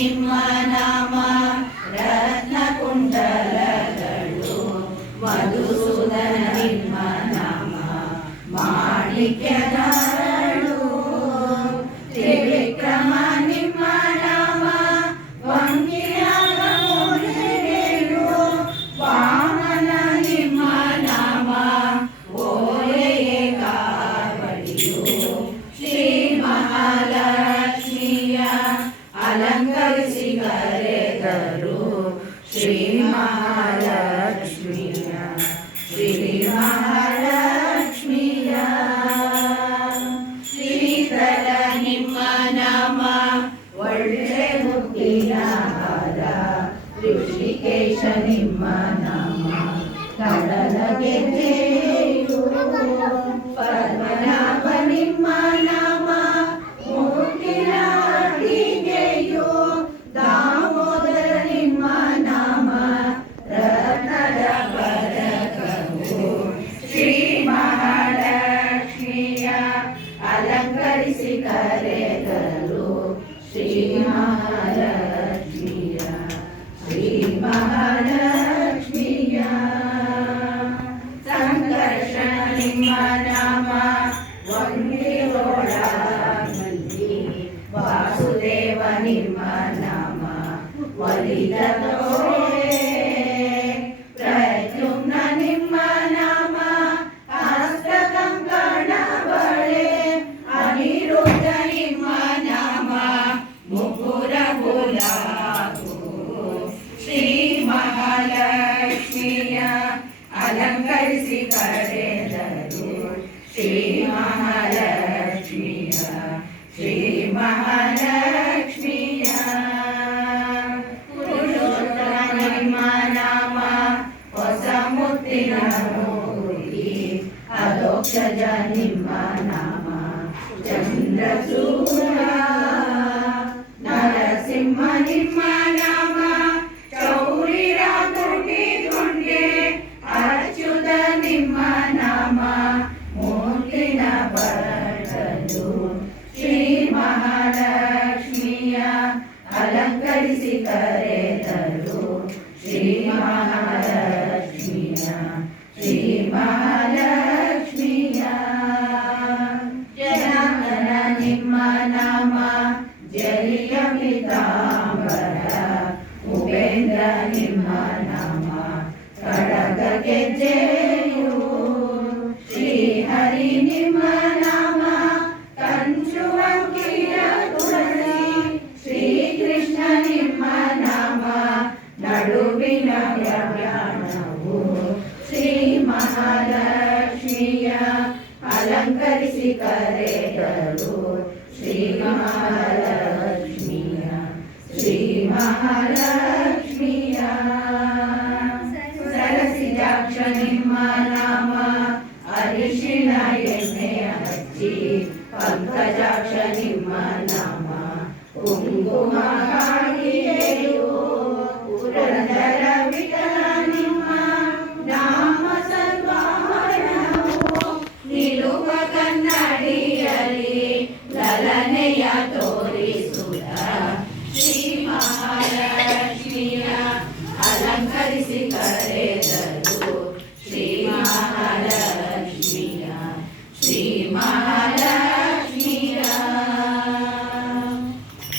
ನಿಮ್ಮ ನಾಮ ರತ್ನ ಕುಂಡಲಗಳು ಮಧುಸೂದನ ನಿಮ್ಮ ನಾಮ ಮಾಣಿಕ್ಯದಾರಳು ತ್ರಿವಿಕ್ರಮ ನಿಮ್ಮ ನಾಮ ವಂಗಿನಾಗೇಳು ವಾಮನ ನಿಮ್ಮ ನಾಮ ಓಲೆಯೇ ಕಾವಳಿಯು ಮಹಾಲಕ್ಷ್ಮಿಯ ಶ್ರೀ ಮಹಾಲಕ್ಷ್ಮಿಯ ಶ್ರೀಧರ ನಿಮ್ಮ ನಾಮ ಒಳ್ಳೆ ಮುಕ್ತಿಯ ಹಾರ. ಋಷಿಕೇಶ ನಿಮ್ಮ ನಾಮ ಕಡಲ ಗೆದ್ದೆ ಅಲಂಕರಿಸಿ ಕರೆದರು ಶ್ರೀ ಮಹಾಲಕ್ಷ್ಮಿಯ ಶ್ರೀ ಮಹಾಲಕ್ಷ್ಮಿಯ ಪುರುಷೋತ್ತಮ ನಿಮ್ಮ ನಾಮ ಹೊಸ ಮುತ್ತಿನ ಮೂರ್ತಿ ಅಲೋಕ್ಷಜ ನಿಮ್ಮ ನಾಮ ಚಂದ್ರಸೂರ ಅಲಂಕರಿಸಿ ಕರೆದರು ಶ್ರೀ ಮಹಾಲಕ್ಷ್ಮಿಯ ಶ್ರೀ ಮಹಾಲಕ್ಷ್ಮಿಯ ಪಿತಾಂಬರ ಉಪೇಂದ್ರ ನಿಮ್ಮ ನಾಮ ಕಡಗ ಗೆಜ್ಜೆಯು ನಡುವಿನ ವ್ಯಾಯಾಣವು ಶ್ರೀ ಮಹಾಲಕ್ಷ್ಮಿಯ ಅಲಂಕರಿಸಿ ಕರೆದರು ಶ್ರೀ ಮಹಾಲಕ್ಷ್ಮಿಯ ಶ್ರೀ ಮಹಾಲಕ್ಷ್ಮಿಯ ಸರಸಿಜಾಕ್ಷ ನಿಮ್ಮ ನಾಮ ಅರಿಶಿಣ ಎಣ್ಣೆ ಹಚ್ಚಿ ಪಂಕಜಾಕ್ಷ ನಿಮ್ಮ ನಾಮ Yeah,